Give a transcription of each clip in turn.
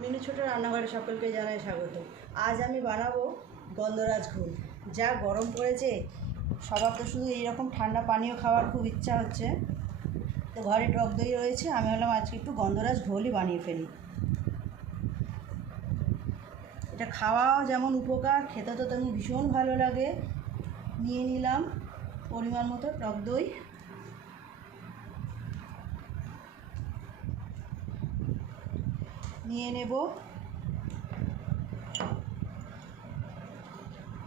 মিনু ছোট রান্নাঘরে সকলকে জানাই স্বাগত। আজ আমি বানাবো গন্ধরাজ ঘোল। যা গরম পড়েছে, সবার তো শুধু এইরকম ঠান্ডা পানীয় খাওয়ার খুব ইচ্ছা হচ্ছে। তো ঘরে টক দই রয়েছে, আমি ভাবলাম আজকে একটু গন্ধরাজ ঘোলই বানিয়ে ফেলি। এটা খাওয়াও যেমন উপকার, খেতে তো তেমন ভীষণ ভালো লাগে। নিয়ে নিলাম পরিমাণ মতো টক দই। নিয়ে নেব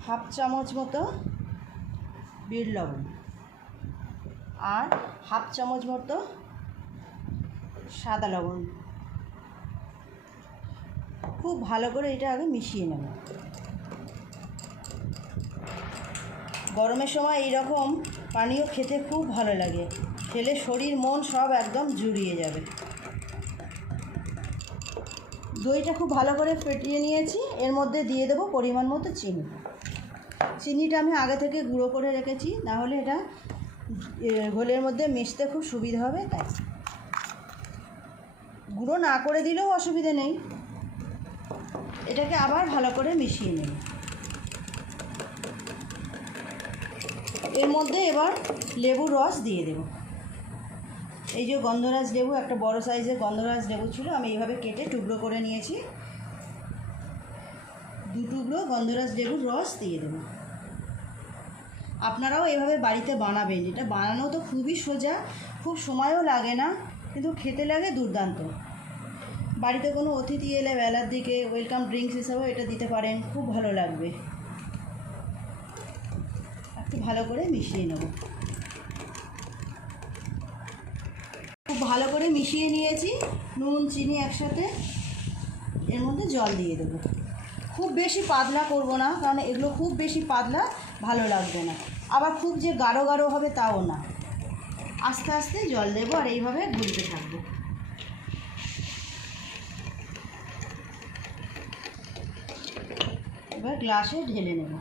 হাফ চামচ মতো বিট লবণ আর হাফ চামচ মতো সাদা লবণ। খুব ভালো করে এটা আগে মিশিয়ে নেব। গরমের সময় এইরকম পানীয় খেতে খুব ভালো লাগে, খেলে শরীর মন সব একদম জুড়িয়ে যাবে। দইটা খুব ভালো করে ফেটিয়ে নিয়েছি, এর মধ্যে দিয়ে দেবো পরিমাণ মতো চিনি। চিনিটা আমি আগে থেকে গুঁড়ো করে রেখেছি, নাহলে এটা ঘোলের মধ্যে মিশতে খুব সুবিধা হবে। তাই গুঁড়ো না করে দিলেও অসুবিধে নেই। এটাকে আবার ভালো করে মিশিয়ে নেব। এর মধ্যে এবার লেবুর রস দিয়ে দেব। এই যে গন্ধরাজ লেবু, একটা বড় সাইজের গন্ধরাজ লেবু ছিল, আমি এইভাবে কেটে টুকরো করে নিয়েছি। 2 টুকরো গন্ধরাজ লেবুর রস দিয়ে দেব। আপনারাও এভাবে বাড়িতে বানাবেন। এটা বানানো তো খুবই সোজা, খুব সময়ও লাগে না, কিন্তু খেতে লাগে দুর্দান্ত। বাড়িতে কোনো অতিথি এলে বেলার দিকে ওয়েলকাম ড্রিঙ্কস হিসাবেও এটা দিতে পারেন, খুব ভালো লাগবে। একটু ভালো করে মিশিয়ে নেব। খুব ভালো করে মিশিয়ে নিয়েছি, নুন চিনি একসাথে। এর মধ্যে জল দিয়ে দেবো। খুব বেশি পাতলা করব না, কারণ এগুলো খুব বেশি পাতলা ভালো লাগবে না, আবার খুব যে গাঢ় গাঢ় হবে তাও না। আস্তে আস্তে জল দেবো আর এইভাবে গুলতে থাকবো। এবার গ্লাসে ঢেলে নেব।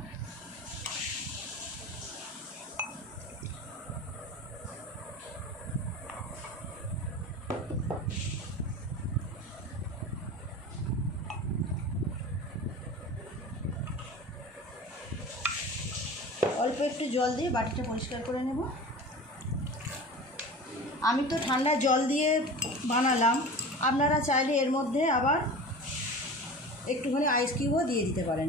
অল্প একটু জল দিয়ে বাটিটা পরিষ্কার করে নেব। আমি তো ঠান্ডা জল দিয়ে বানালাম, আপনারা চাইলে এর মধ্যে আবার একটুখানি আইস কিউবও দিয়ে দিতে পারেন।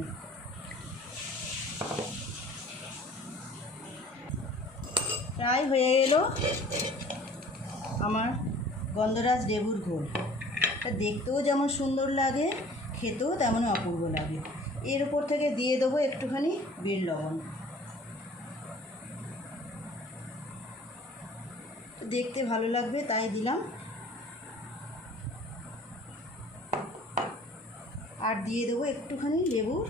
প্রায় হয়ে এলো আমার গন্ধরাজ লেবুর ঘোল। এটা দেখতেও যেমন সুন্দর লাগে, খেতেও তেমনই অপূর্ব লাগে। এর উপর থেকে দিয়ে দেবো একটুখানি বিট লবণ। দেখতে ভালো লাগবে তাই দিলাম। আর দিয়ে দেবো একটুখানি লেবুর,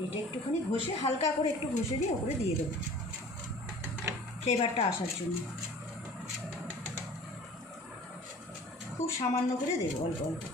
এইটা একটুখানি ঘষে, হালকা করে একটু ঘষে দিয়ে ওপরে দিয়ে দেবো ফ্লেভারটা আসার জন্য। খুব সামান্য করে দেবো, অল্প অল্প।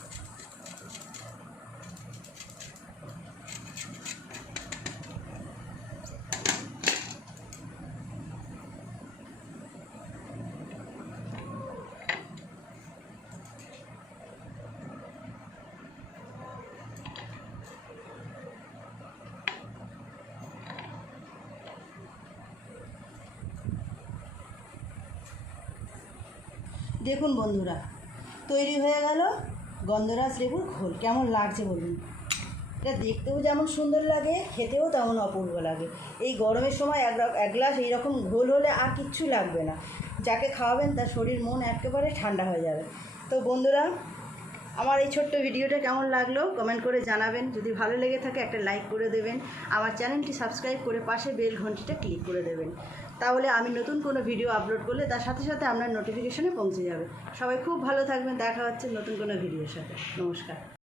দেখুন বন্ধুরা, তৈরি হয়ে গেল গন্ধরাজ লেবুর ঘোল। কেমন লাগছে বলুন? এটা দেখতেও যেমন সুন্দর লাগে, খেতেও তেমন অপূর্ব লাগে। এই গরমের সময় এক গ্লাস এইরকম ঘোল হলে আর কিচ্ছু লাগবে না। যাকে খাওয়াবেন তার শরীর মন একেবারে ঠান্ডা হয়ে যাবে। তো বন্ধুরা, আমার এই ছোট্ট ভিডিওটা কেমন লাগলো কমেন্ট করে জানাবেন। যদি ভালো লেগে থাকে একটা লাইক করে দেবেন, আমার চ্যানেলটি সাবস্ক্রাইব করে পাশে বেল ঘন্টিটা ক্লিক করে দেবেন। তাহলে আমি নতুন কোনো ভিডিও আপলোড করলে তার সাথে সাথে আপনার নোটিফিকেশনে পৌঁছে যাবে। সবাই খুব ভালো থাকবেন। দেখা হচ্ছে নতুন কোনো ভিডিওর সাথে। নমস্কার।